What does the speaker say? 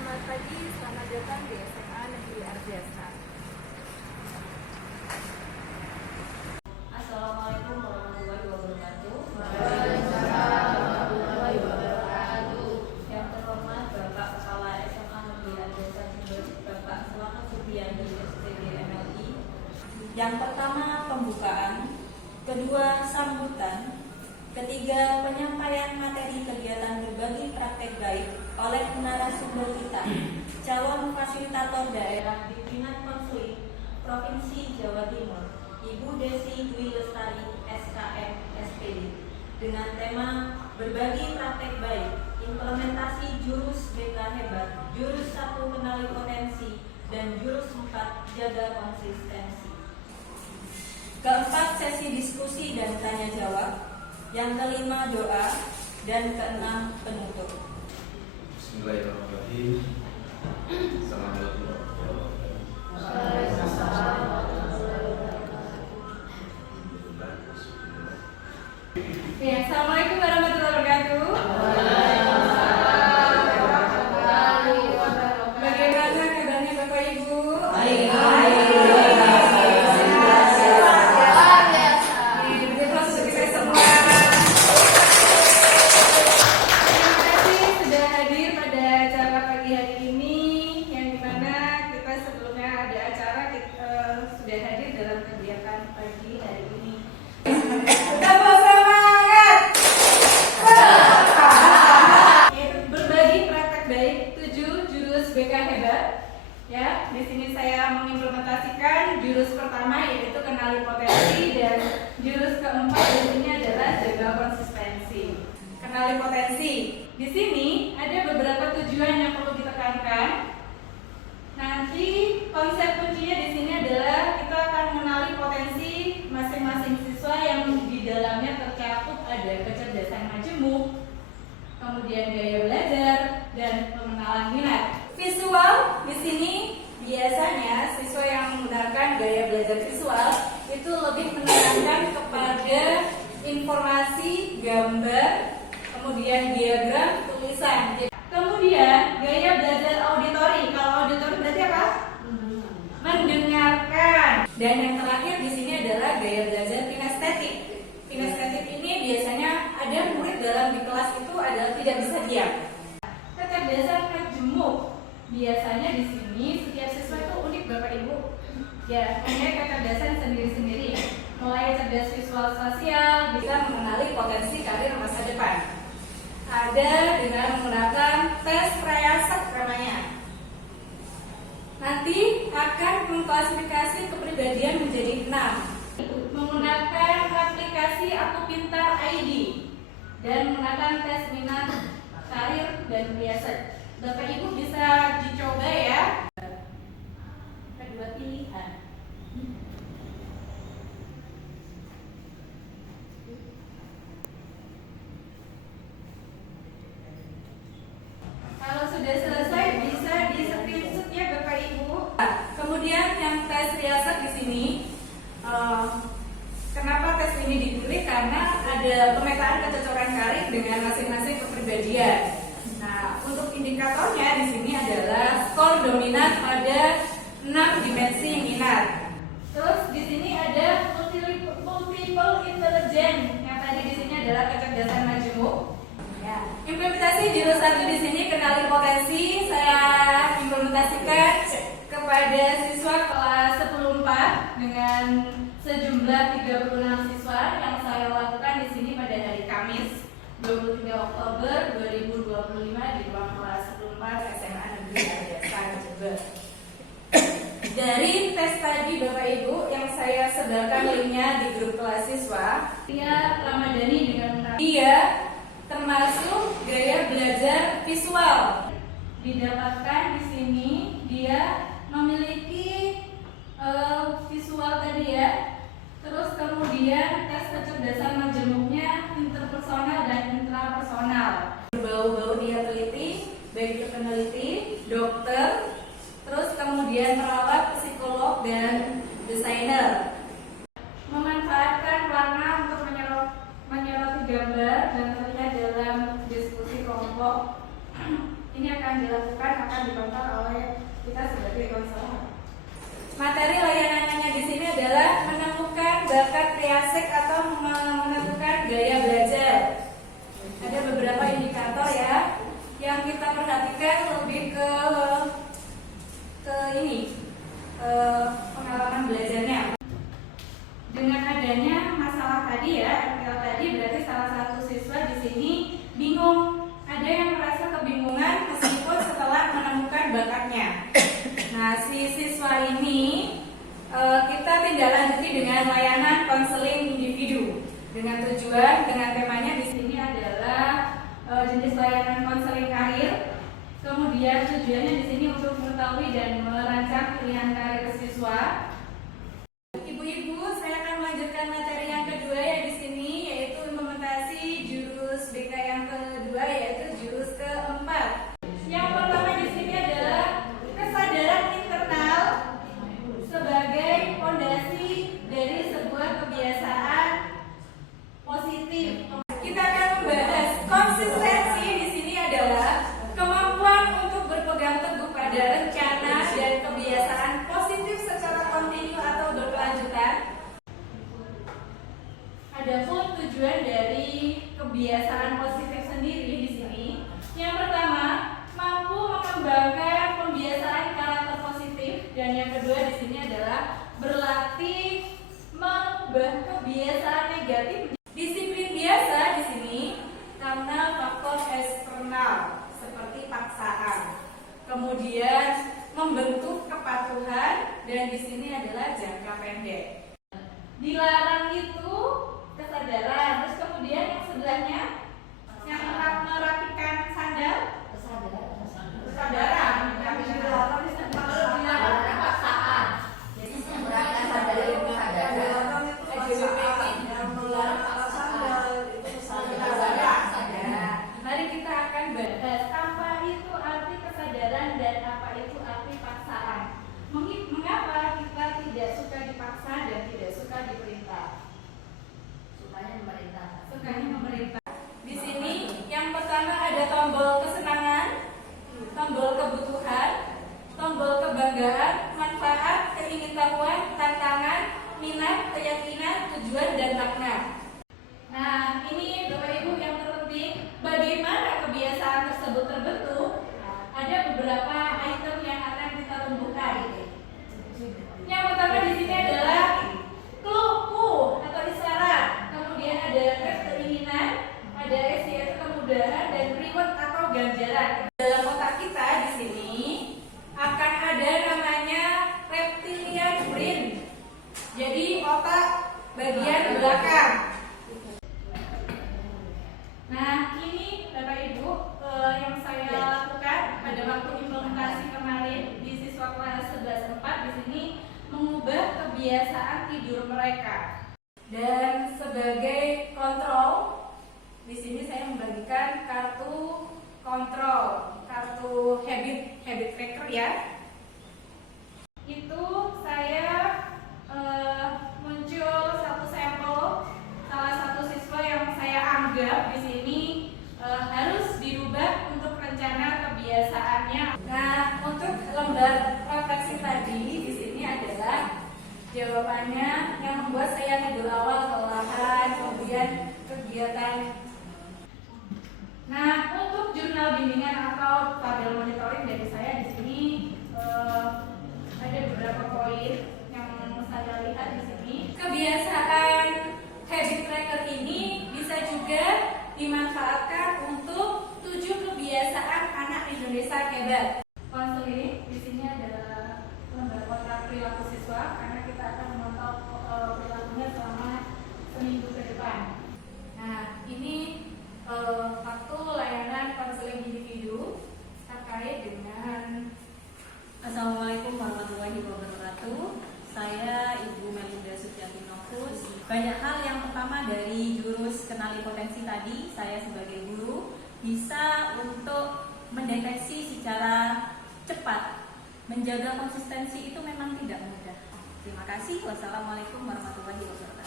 Selamat pagi, selamat datang di SMA Negeri Arjasa. Assalamualaikum warahmatullahi wabarakatuh. Waalaikumsalam warahmatullahi wabarakatuh. Yang terhormat Bapak Kepala SMA Negeri Arjasa Jember, Bapak Selamat Subiandi SPG MLI. Yang pertama pembukaan, kedua sambutan, ketiga penyampaian materi kegiatan berbagi praktek baik oleh narasumber kita, calon fasilitator daerah di Dinas Konsuling Provinsi Jawa Timur, Ibu Desi Dwi Lestari SKM SPD, dengan tema berbagi praktek baik, implementasi jurus BK hebat, jurus 1 kenali potensi, dan jurus 4 jaga konsistensi. Keempat sesi diskusi dan tanya jawab, yang kelima doa, dan keenam penutup. Bismillahirrahmanirrahim. Assalamualaikum warahmatullahi wabarakatuh. Ya, Assalamualaikum warahmatullahi wabarakatuh. Bagaimana kabarnya Bapak Ibu? BK hebat. Ya, di sini saya mengimplementasikan jurus pertama yaitu kenali potensi, dan jurus keempat di sini adalah jaga konsistensi. Kenali potensi. Di sini ada beberapa tujuan yang perlu ditekankan. Nanti konsep kuncinya di sini adalah kita akan mengenali potensi masing-masing siswa yang di dalamnya tercakup ada kecerdasan majemuk, kemudian gaya belajar, dan pengenalan minat. Visual di sini biasanya siswa yang menggunakan gaya belajar visual itu lebih menekankan kepada informasi, gambar, kemudian diagram, tulisan. Kemudian gaya belajar auditori. Kalau auditori berarti apa? Mendengarkan. Dan yang terakhir di sini adalah gaya belajar kinestetik. Kinestetik ini biasanya ada murid dalam di kelas itu adalah tidak bisa diam. Kecerdasan majemuk. Biasanya di sini setiap siswa itu unik Bapak Ibu. Ya, punya kecerdasan sendiri-sendiri. Mulai cerdas visual spasial, bisa mengenali potensi karir masa depan. Ada dengan menggunakan tes Prayasek namanya. Nanti akan mengklasifikasi kepribadian menjadi 6. Menggunakan aplikasi Aku Pintar ID dan menggunakan tes minat karir dan Prayasek. Bapak Ibu bisa dicoba ya. Kedua pilihan. Kalau sudah selesai bisa di screenshot ya Bapak Ibu. Kemudian yang tes Prayasek di sini, kenapa tes ini dipilih? Karena ada pemetaan kecocokan karir dengan masing-masing kepribadian. Nah, untuk indikatornya di sini adalah skor dominan pada 6 dimensi minat. Terus di sini ada multiple intelligence, yang tadi di sini adalah kecerdasan majemuk. Ya. Implementasi jurus 1 di sini kenali potensi. Saya implementasikan kepada siswa kelas 10/4 dengan sejumlah 36 siswa yang saya lakukan di sini pada hari Kamis 23 Oktober 2025 di ruang kelas 10/4 SMA Negeri Arjasa Jember. Dari tes tadi Bapak Ibu yang saya sebarkan linknya di grup kelas siswa, dia Ramadhani dengan dia termasuk gaya belajar visual. Didapatkan di sini dia memiliki visual tadi ya. Terus kemudian tes kecerdasan majemuknya interpersonal dan intrapersonal. Berbau-bau dia teliti, baik itu peneliti, dokter, terus kemudian perawat, psikolog, dan desainer. Memanfaatkan warna untuk menyoroti gambar dan terlihat dalam diskusi kelompok. Ini akan akan dilakukan akan dikontrol oleh kita sebagai konselor. Materi layanannya di sini adalah menemukan bakat triasek atau menentukan gaya belajar. Ada beberapa indikator ya yang kita perhatikan lebih ke pengalaman belajarnya. Dengan adanya masalah tadi ya, MPL tadi berarti salah satu siswa di sini bingung. Ada yang merasa kebingungan meskipun setelah menemukan bakatnya. Nah, si siswa ini kita tindak lanjuti dengan layanan konseling individu dengan tujuan, dengan temanya di sini adalah jenis layanan konseling karir. Kemudian tujuannya di sini untuk mengetahui dan merancang pilihan karir siswa. Ibu-ibu, saya akan melanjutkan materi yang kedua ya di sini, yaitu implementasi jurus BK yang kedua, yaitu jurus keempat. Yang pertama di sini adalah kesadaran internal sebagai fondasi dari sebuah kebiasaan positif. Kita akan membahas konsistensi di sini adalah kemampuan untuk berpegang teguh pada rencana dan kebiasaan positif secara kontinu atau berkelanjutan. Adapun tujuan dari kebiasaan positif sendiri di sini, yang pertama mampu mengembangkan pembiasaan karakter positif, dan yang kedua di sini adalah berlatih mengubah kebiasaan negatif. Disiplin biasa di sini karena faktor eksternal seperti paksaan, kemudian membentuk kepatuhan, dan di sini adalah jangka pendek. Dilarang itu kesadaran, terus kemudian yang sebelahnya yang merapikan sandal kesadaran, yang dilarang paksaan. Jadi merapikan sandal itu kesadaran. Mari kita akan bahas apa itu arti kesadaran dan apa itu arti paksaan. Mengapa kita tidak suka dipaksa dan tidak suka diperintah? Sukanya memerintah. Di sini yang pertama ada tombol kesenangan, tombol kebutuhan, tombol kebanggaan, manfaat, keingintahuan, tantangan, minat, keyakinan, tujuan, dan makna. Nah, ini Bapak Ibu yang terpenting, bagaimana kebiasaan tersebut terbentuk? Ada beberapa item yang akan kita tumbuhkan. Yang pertama di sini adalah clue atau isyarat. Kemudian ada keinginan, ada S yaitu kemudahan, dan reward atau ganjaran. Dalam otak kita di sini akan ada namanya reptilian brain. Jadi otak bagian belakang. Nah, ini Bapak Ibu yang saya lakukan pada waktu implementasi kemarin di siswa kelas 11/4 di sini mengubah kebiasaan tidur mereka. Dan sebagai kontrol, di sini saya membagikan kartu kontrol, kartu habit tracker ya. Itu saya muncul satu sampel salah satu siswa yang saya anggap di sini harus dirubah untuk rencana kebiasaannya. Nah, untuk lembar refleksi tadi di sini adalah jawabannya yang membuat saya tidur awal kelelahan, kemudian kegiatan. Nah, untuk jurnal bimbingan atau tabel monitoring dari saya di sini ada beberapa poin yang saya lihat di sini. Kebiasaan habit tracker ini bisa juga dimanfaatkan untuk 7 kebiasaan anak Indonesia hebat. Konseling di sini adalah lembar kontrak perilaku siswa karena kita akan memantau perilakunya selama seminggu ke depan. Nah, ini waktu layanan konseling individu terkait dengan. Assalamualaikum warahmatullahi wabarakatuh. Saya Ibu Melinda Suciati Novus. Banyak hal yang pertama dari jurus kenali potensi tadi, saya sebagai guru bisa untuk mendeteksi secara cepat. Menjaga konsistensi itu memang tidak mudah. Terima kasih. Wassalamualaikum warahmatullahi wabarakatuh.